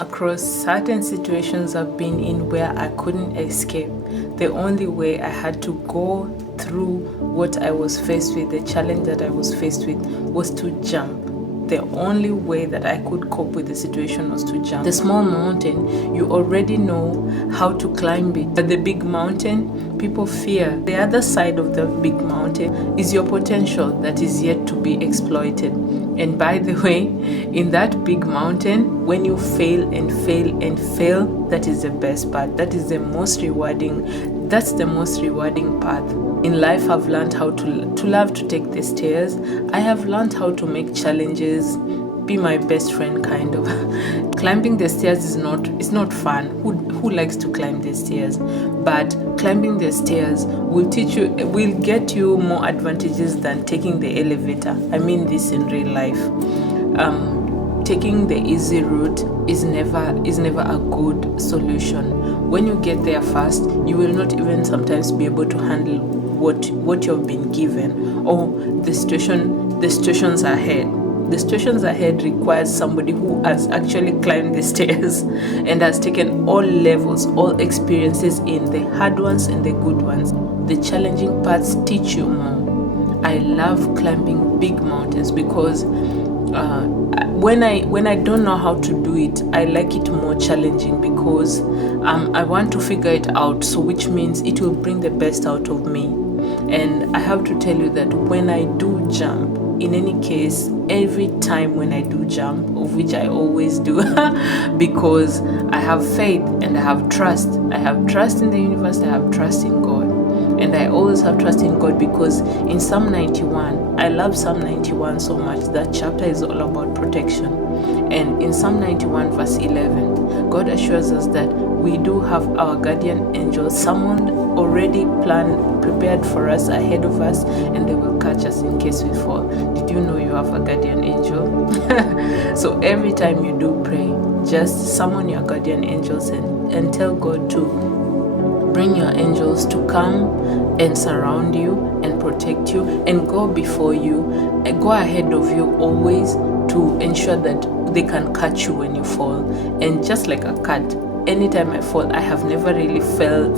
across certain situations I've been in where I couldn't escape. The only way I had to go through what I was faced with, the challenge that I was faced with, was to jump. The only way that I could cope with the situation was to jump. The small mountain, you already know how to climb it. But the big mountain, people fear. The other side of the big mountain is your potential that is yet to be exploited. And by the way, in that big mountain, when you fail and fail and fail, that is the best part. That is the most rewarding. That's the most rewarding path. In life, I've learned how to love to take the stairs. I have learned how to make challenges be my best friend, kind of. Climbing the stairs is not fun. Who likes to climb the stairs? But climbing the stairs will get you more advantages than taking the elevator. I mean this in real life. Taking the easy route is never a good solution. When you get there fast, you will not even sometimes be able to handle what you've been given, or the situations ahead. The situations ahead requires somebody who has actually climbed the stairs and has taken all levels, all experiences, in the hard ones and the good ones. The challenging parts teach you more. I love climbing big mountains because when I don't know how to do it, I like it more challenging because I want to figure it out, so which means it will bring the best out of me. And I have to tell you that when I do jump, in any case, every time when I do jump, of which I always do, because I have faith and I have trust. I have trust in the universe, I have trust in God. And I always have trust in God because in Psalm 91, I love Psalm 91 so much. That chapter is all about protection. And in Psalm 91 verse 11, God assures us that we do have our guardian angels, someone already prepared for us, ahead of us, and they will catch us in case we fall. Did you know you have a guardian angel? So every time you do pray, just summon your guardian angels and tell God to bring your angels to come and surround you and protect you and go before you and go ahead of you always, to ensure that they can catch you when you fall. And just like a cat, anytime I fall, I have never really fell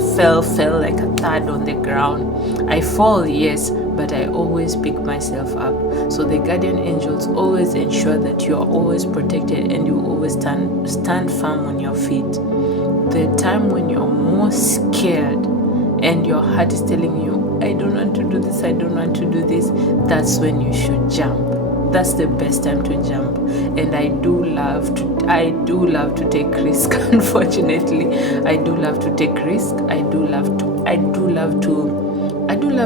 like a thud on the ground. I fall, yes, but I always pick myself up. So the guardian angels always ensure that you are always protected and you always stand firm on your feet. The time when you're most scared and your heart is telling you, I don't want to do this, I don't want to do this, that's when you should jump. That's the best time to jump. And I do love to take risk. Unfortunately, I do love to take risk. I do love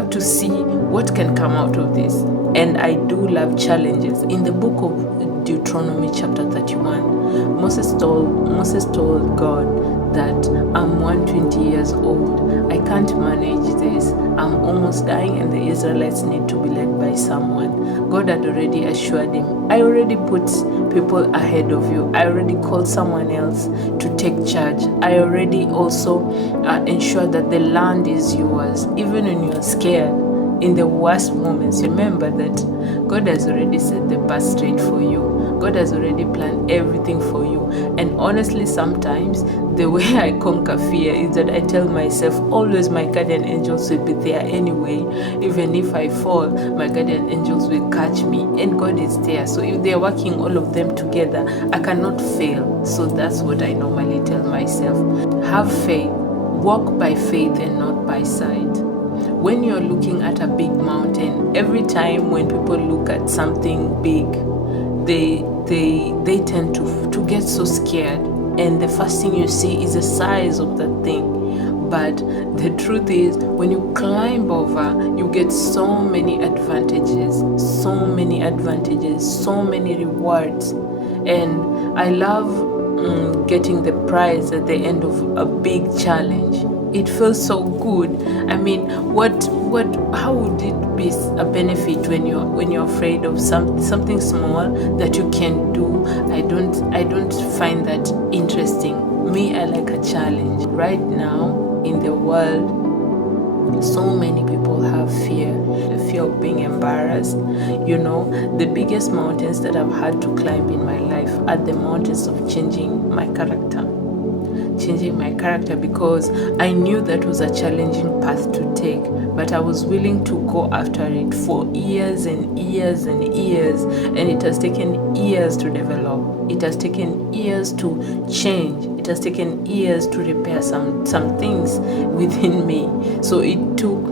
to see what can come out of this. And I do love challenges. In the book of Deuteronomy chapter 31, Moses told God that I'm 120 years old. I can't manage this. I'm almost dying and the Israelites need to be led by someone. God had already assured him, I already put people ahead of you. I already called someone else to take charge. I already also ensured that the land is yours. Even when you're scared, in the worst moments, remember that God has already set the path straight for you. God has already planned everything for you. And honestly, sometimes the way I conquer fear is that I tell myself, always my guardian angels will be there anyway. Even if I fall, my guardian angels will catch me, and God is there. So if they're working all of them together, I cannot fail. So that's what I normally tell myself. Have faith. Walk by faith and not by sight. When you're looking at a big mountain, every time when people look at something big, they tend to get so scared, and the first thing you see is the size of that thing. But the truth is, when you climb over, you get so many advantages, so many rewards. And I love getting the prize at the end of a big challenge. It feels so good. I mean, how would it be a benefit when you're afraid of something small that you can do? I don't find that interesting. Me, I like a challenge. Right now in the world, so many people people have fear, the fear of being embarrassed. The biggest mountains that I've had to climb in my life are the mountains of changing my character. Because I knew that was a challenging path to take, but I was willing to go after it for years and years and years, and it has taken years to develop. It has taken years to change. It has taken years to repair some things within me. So it took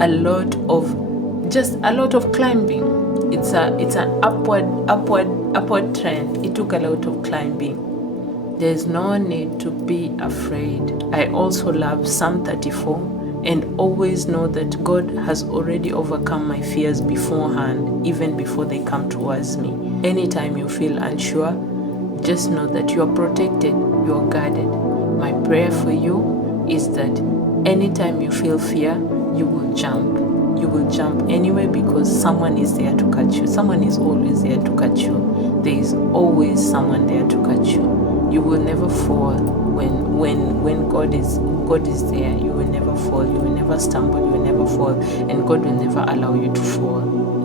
a lot of climbing. It's an upward trend. It took a lot of climbing. There's no need to be afraid. I also love Psalm 34 and always know that God has already overcome my fears beforehand, even before they come towards me. Anytime you feel unsure, just know that you are protected, you are guarded. My prayer for you is that anytime you feel fear, you will jump. You will jump anyway, because someone is there to catch you. Someone is always there to catch you. There is always someone there to catch you. You will never fall when God is there. You will never fall. You will never stumble. You will never fall, and God will never allow you to fall.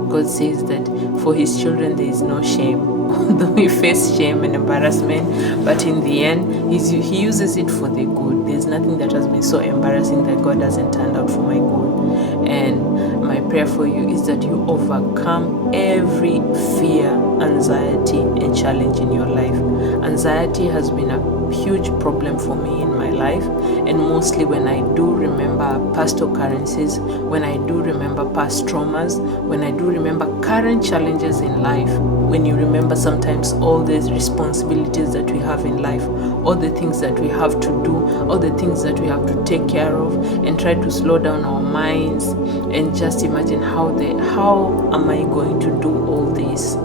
God says that for His children there is no shame. Although we face shame and embarrassment, but in the end, He uses it for the good. There's nothing that has been so embarrassing that God hasn't turned out for my good. And my prayer for you is that you overcome every fear, anxiety, and challenge in your life. Anxiety has been a huge problem for me in my life, and mostly when I do remember past occurrences, when I do remember past traumas, when I do remember current challenges in life, when you remember sometimes all the responsibilities that we have in life, all the things that we have to do, all the things that we have to take care of, and try to slow down our minds and just imagine how am I going to do all this?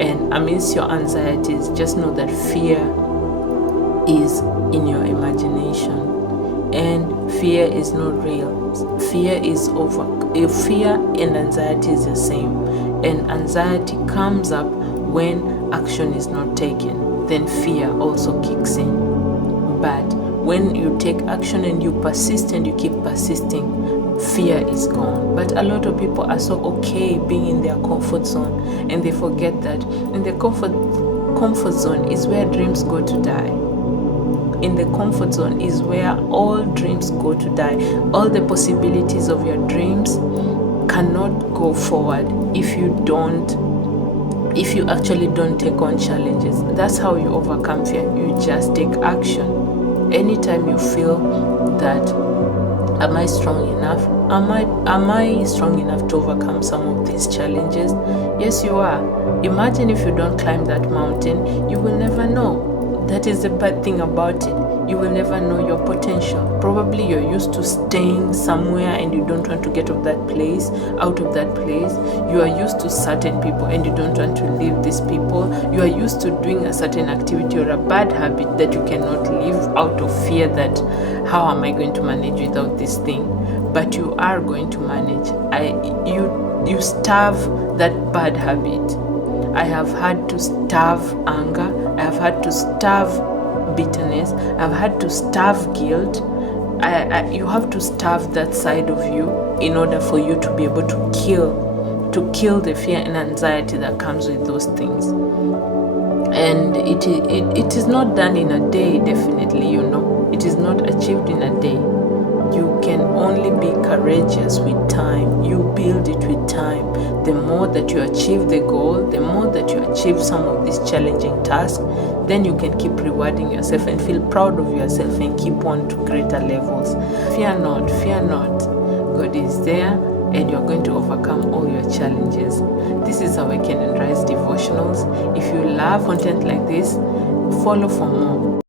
And amidst your anxieties, just know that fear is in your imagination, and fear is not real. Fear and anxiety is the same, and anxiety comes up when action is not taken. Then fear also kicks in. But when you take action and you persist and you keep persisting, fear is gone. But a lot of people are so okay being in their comfort zone, and they forget that in the comfort zone is where dreams go to die. In the comfort zone is where all dreams go to die. All the possibilities of your dreams cannot go forward if you actually don't take on challenges. That's how you overcome fear. You just take action. Anytime you feel that, am I strong enough? Am I strong enough to overcome some of these challenges? Yes, you are. Imagine if you don't climb that mountain, you will never know. That is the bad thing about it. You will never know your potential. Probably you're used to staying somewhere and you don't want to get out of that place. You are used to certain people and you don't want to leave these people. You are used to doing a certain activity or a bad habit that you cannot leave out of fear that, how am I going to manage without this thing? But you are going to manage. You starve that bad habit. I have had to starve anger. I have had to starve bitterness. I've had to starve guilt. You have to starve that side of you in order for you to be able to kill the fear and anxiety that comes with those things. And it is not done in a day, definitely, It is not achieved in a day. You can only be courageous with time. You build it with time. The more that you achieve the goal, the more that you achieve some of these challenging tasks, then you can keep rewarding yourself and feel proud of yourself and keep on to greater levels. Fear not. God is there, and you're going to overcome all your challenges. This is Awaken and Rise Devotionals. If you love content like this, follow for more.